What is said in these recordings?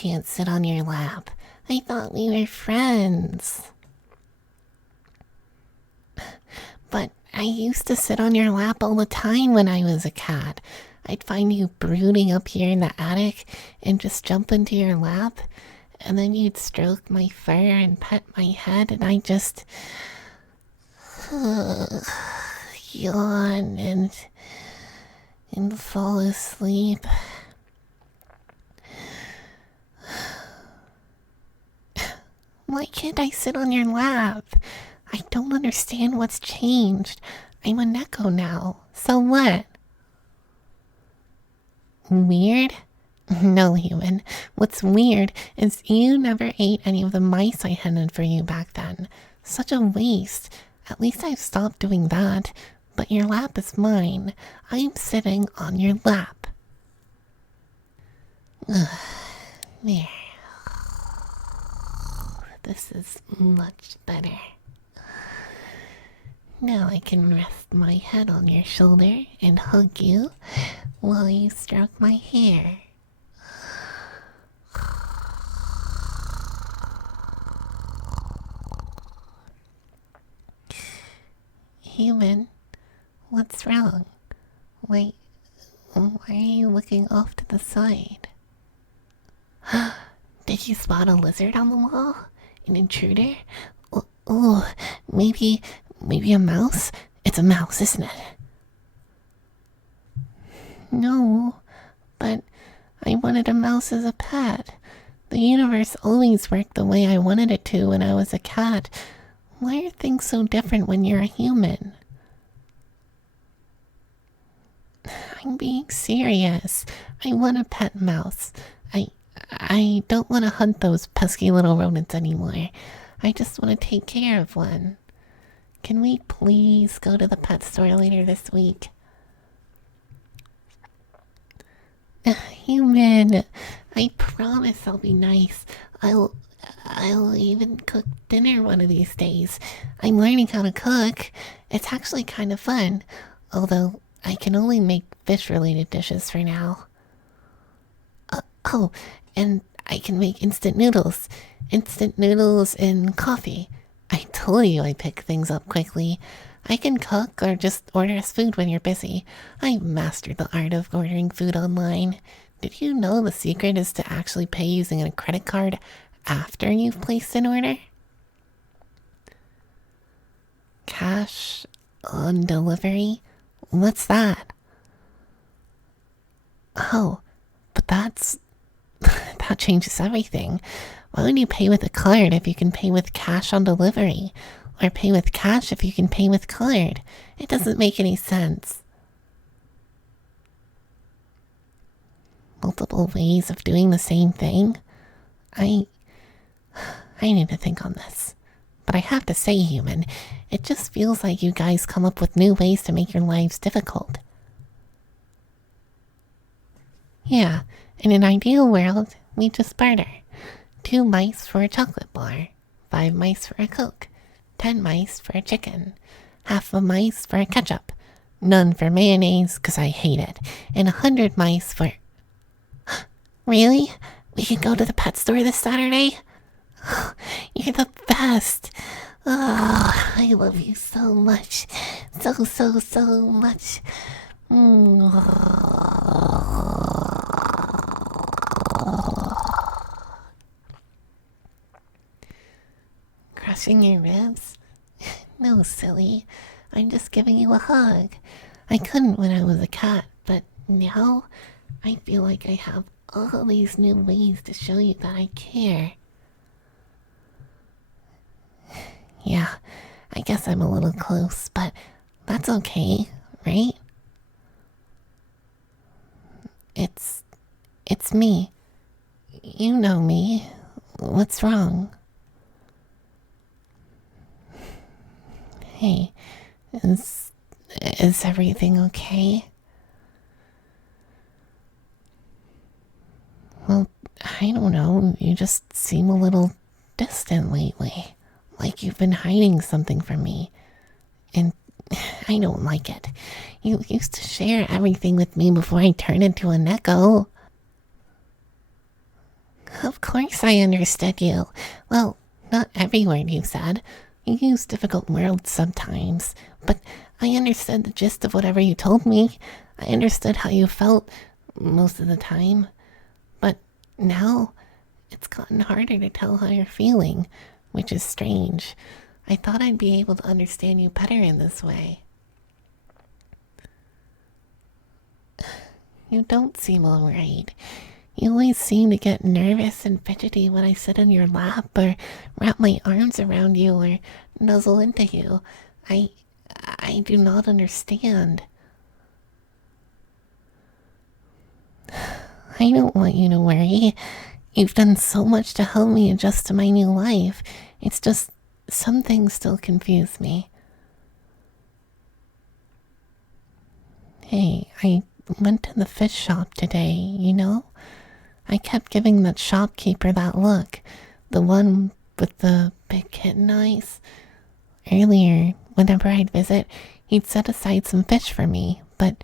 can't sit on your lap. I thought we were friends. But I used to sit on your lap all the time when I was a cat. I'd find you brooding up here in the attic and just jump into your lap, and then you'd stroke my fur and pet my head, and I just yawn and fall asleep. Why can't I sit on your lap? I don't understand what's changed. I'm a Neko now. So what? Weird? No, human. What's weird is you never ate any of the mice I handed for you back then. Such a waste. At least I've stopped doing that. But your lap is mine. I'm sitting on your lap. There. This is much better. Now I can rest my head on your shoulder and hug you while you stroke my hair. Human, what's wrong? Why are you looking off to the side? Did you spot a lizard on the wall? An intruder? Oh, maybe a mouse? It's a mouse, isn't it? No, but I wanted a mouse as a pet. The universe always worked the way I wanted it to when I was a cat. Why are things so different when you're a human? I'm being serious. I want a pet mouse. I don't want to hunt those pesky little rodents anymore. I just want to take care of one. Can we please go to the pet store later this week? Human, I promise I'll be nice. I'll even cook dinner one of these days. I'm learning how to cook. It's actually kind of fun, although I can only make fish-related dishes for now. Oh, and I can make instant noodles. Instant noodles and coffee. I told you I pick things up quickly. I can cook or just order us food when you're busy. I've mastered the art of ordering food online. Did you know the secret is to actually pay using a credit card after you've placed an order? Cash on delivery? What's that? Oh, but that changes everything. Why would you pay with a card if you can pay with cash on delivery? Or pay with cash if you can pay with card? It doesn't make any sense. Multiple ways of doing the same thing? I need to think on this. But I have to say, human, it just feels like you guys come up with new ways to make your lives difficult. Yeah, in an ideal world, we just barter. 2 mice for a chocolate bar, 5 mice for a Coke, 10 mice for a chicken, half a mice for a ketchup, none for mayonnaise because I hate it, and 100 mice for... Really? We can go to the pet store this Saturday? You're the best. Oh, I love you so much. So much. Crushing your ribs? No, silly. I'm just giving you a hug. I couldn't when I was a cat, but now I feel like I have all these new ways to show you that I care. Yeah, I guess I'm a little close, but that's okay, right? It's me. You know me. What's wrong? Hey, is everything okay? Well, I don't know. You just seem a little distant lately. Like you've been hiding something from me. And I don't like it. You used to share everything with me before I turned into a Neko. Of Of course I understood you. Well, not every word you said. You use difficult words sometimes, but I understood the gist of whatever you told me. I understood how you felt most of the time. But now, it's gotten harder to tell how you're feeling, which is strange. I thought I'd be able to understand you better in this way. You don't seem alright. You always seem to get nervous and fidgety when I sit in your lap or wrap my arms around you or nuzzle into you. I do not understand. I don't want you to worry. You've done so much to help me adjust to my new life. It's just some things still confuse me. Hey, I went to the fish shop today, you know? I kept giving that shopkeeper that look. The one with the big kitten eyes. Earlier, whenever I'd visit, he'd set aside some fish for me, but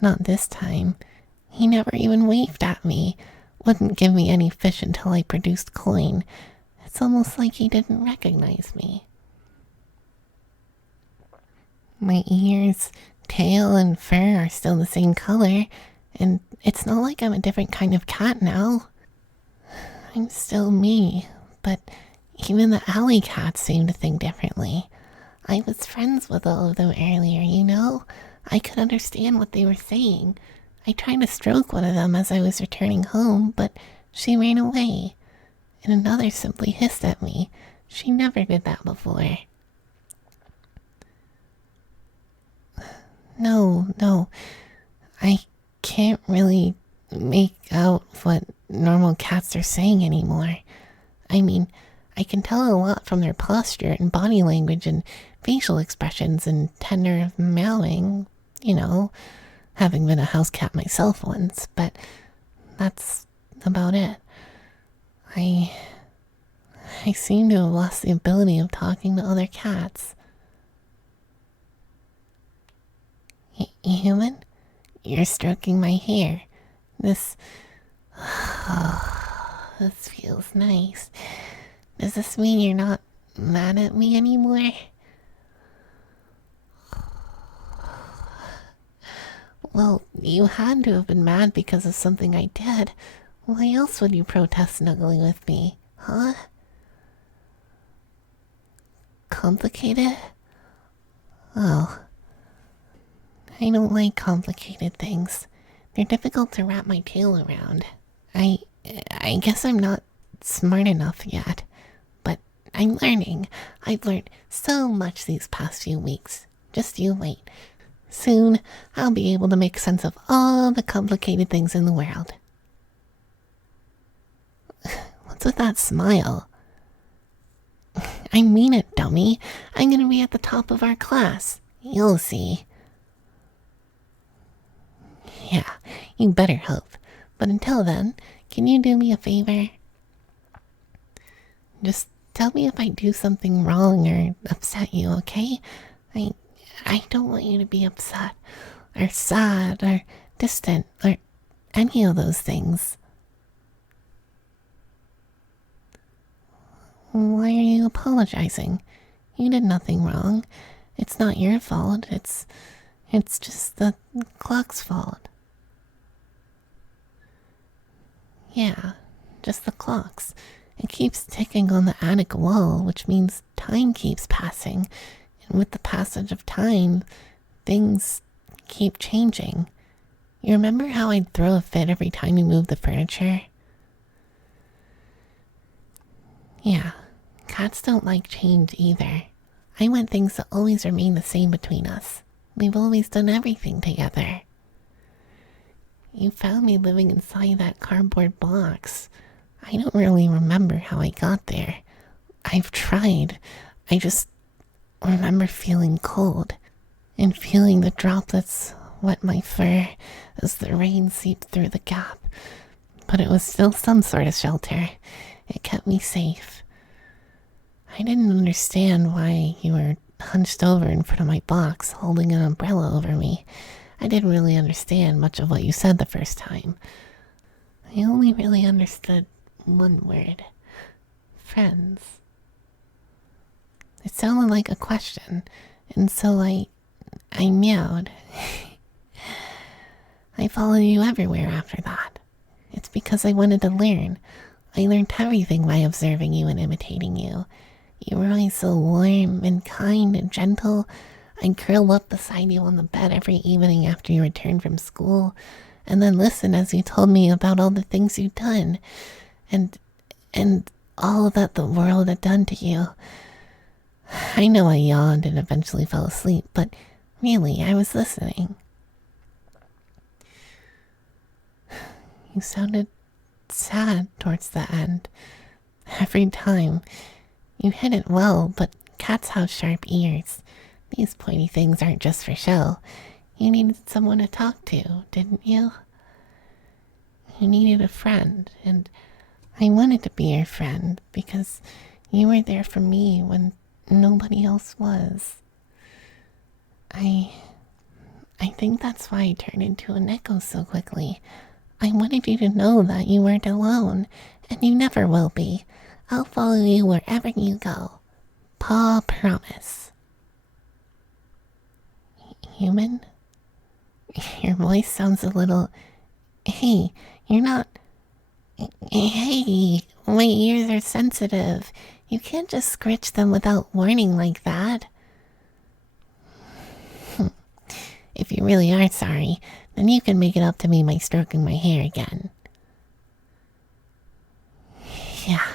not this time. He never even waved at me. Wouldn't give me any fish until I produced coin. It's almost like he didn't recognize me. My ears, tail, and fur are still the same color, and it's not like I'm a different kind of cat now. I'm still me, but even the alley cats seem to think differently. I was friends with all of them earlier, you know? I could understand what they were saying. I tried to stroke one of them as I was returning home, but she ran away. And another simply hissed at me. She never did that before. No. I can't really make out what normal cats are saying anymore. I mean, I can tell a lot from their posture and body language and facial expressions and tenor of meowing, you know, having been a house cat myself once, but that's about it. I seem to have lost the ability of talking to other cats. Human? You're stroking my hair. This feels nice. Does this mean you're not mad at me anymore? Well, you had to have been mad because of something I did. Why else would you protest snuggling with me, huh? Complicated? Oh. I don't like complicated things. They're difficult to wrap my tail around. I guess I'm not smart enough yet, but I'm learning. I've learned so much these past few weeks. Just you wait. Soon, I'll be able to make sense of all the complicated things in the world. What's with that smile? I mean it, dummy. I'm gonna be at the top of our class. You'll see. Yeah, you better hope. But until then, can you do me a favor? Just tell me if I do something wrong or upset you, okay? I don't want you to be upset or sad or distant or any of those things. Why are you apologizing? You did nothing wrong. It's not your fault. It's just the clock's fault. Yeah, just the clocks. It keeps ticking on the attic wall, which means time keeps passing. And with the passage of time, things keep changing. You remember how I'd throw a fit every time you moved the furniture? Yeah, cats don't like change either. I want things to always remain the same between us. We've always done everything together. You found me living inside that cardboard box. I don't really remember how I got there. I've tried. I just remember feeling cold and feeling the droplets wet my fur as the rain seeped through the gap. But it was still some sort of shelter. It kept me safe. I didn't understand why you were hunched over in front of my box holding an umbrella over me. I didn't really understand much of what you said the first time. I only really understood One word. Friends. It sounded like a question, and so I meowed. I followed you everywhere after that. It's because I wanted to learn. I learned everything by observing you and imitating you. You were always so warm and kind and gentle. I'd curl up beside you on the bed every evening after you returned from school, and then listen as you told me about all the things you'd done, and all that the world had done to you. I know I yawned and eventually fell asleep, but really, I was listening. You sounded sad towards the end. Every time. You hid it well, but cats have sharp ears. These pointy things aren't just for show. You needed someone to talk to, didn't you? You needed a friend, and I wanted to be your friend because you were there for me when nobody else was. I think that's why I turned into a Neko so quickly. I wanted you to know that you weren't alone, and you never will be. I'll follow you wherever you go. Paw promise. Human? Your voice sounds a little... Hey, you're not... Hey, my ears are sensitive. You can't just scritch them without warning like that. If you really are sorry, then you can make it up to me by stroking my hair again. Yeah,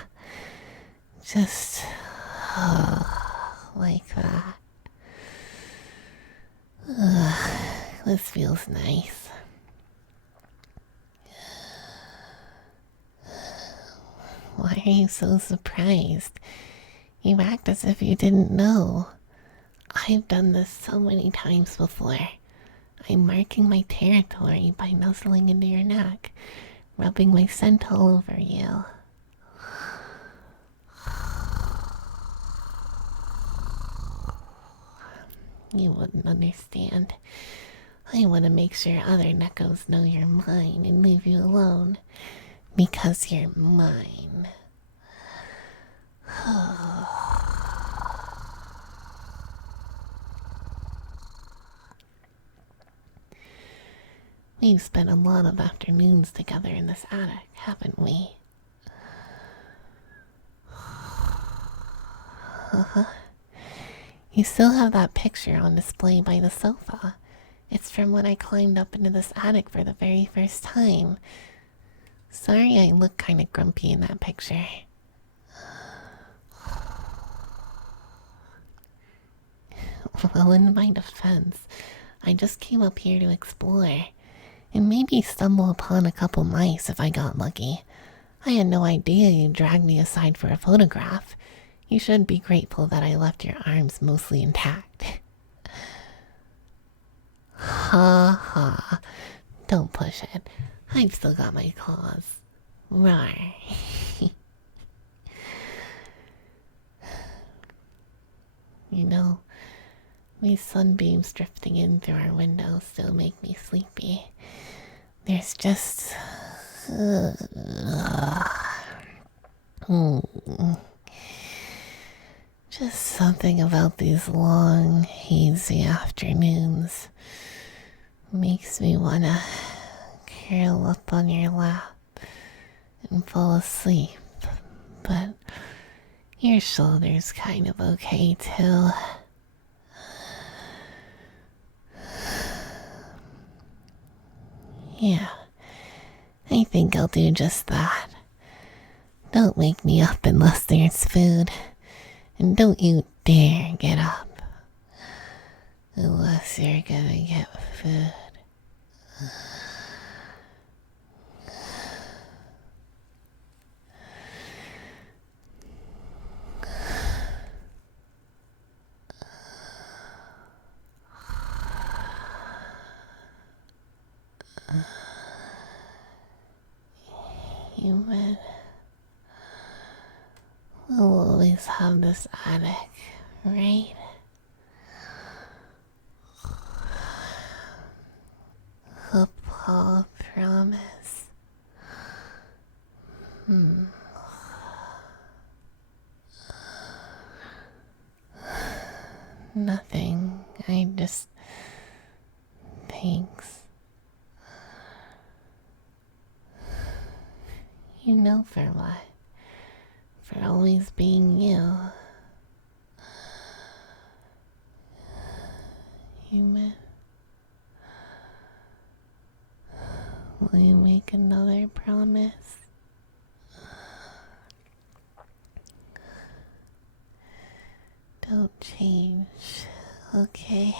just like that. This feels nice. Why are you so surprised? You act as if you didn't know. I've done this so many times before. I'm marking my territory by nuzzling into your neck, rubbing my scent all over you. You wouldn't understand. I want to make sure other Nekos know you're mine and leave you alone. Because you're mine. We've spent a lot of afternoons together in this attic, haven't we? You still have that picture on display by the sofa. It's from when I climbed up into this attic for the very first time. Sorry I look kind of grumpy in that picture. Well, in my defense, I just came up here to explore, and maybe stumble upon a couple mice if I got lucky. I had no idea you'd drag me aside for a photograph. You should be grateful that I left your arms mostly intact. Ha ha. Don't push it. I've still got my claws. Roar. You know, these sunbeams drifting in through our window still make me sleepy. There's just... just something about these long, hazy afternoons makes me wanna curl up on your lap and fall asleep, but your shoulder's kind of okay too. Yeah, I think I'll do just that. Don't wake me up unless there's food, and don't you dare get up unless you're gonna get food. Human, we'll always have this attic, right? A paw promise. Nothing. I just. Thanks. You know for what? For always being you. Human. Will you make another promise? Don't change, okay?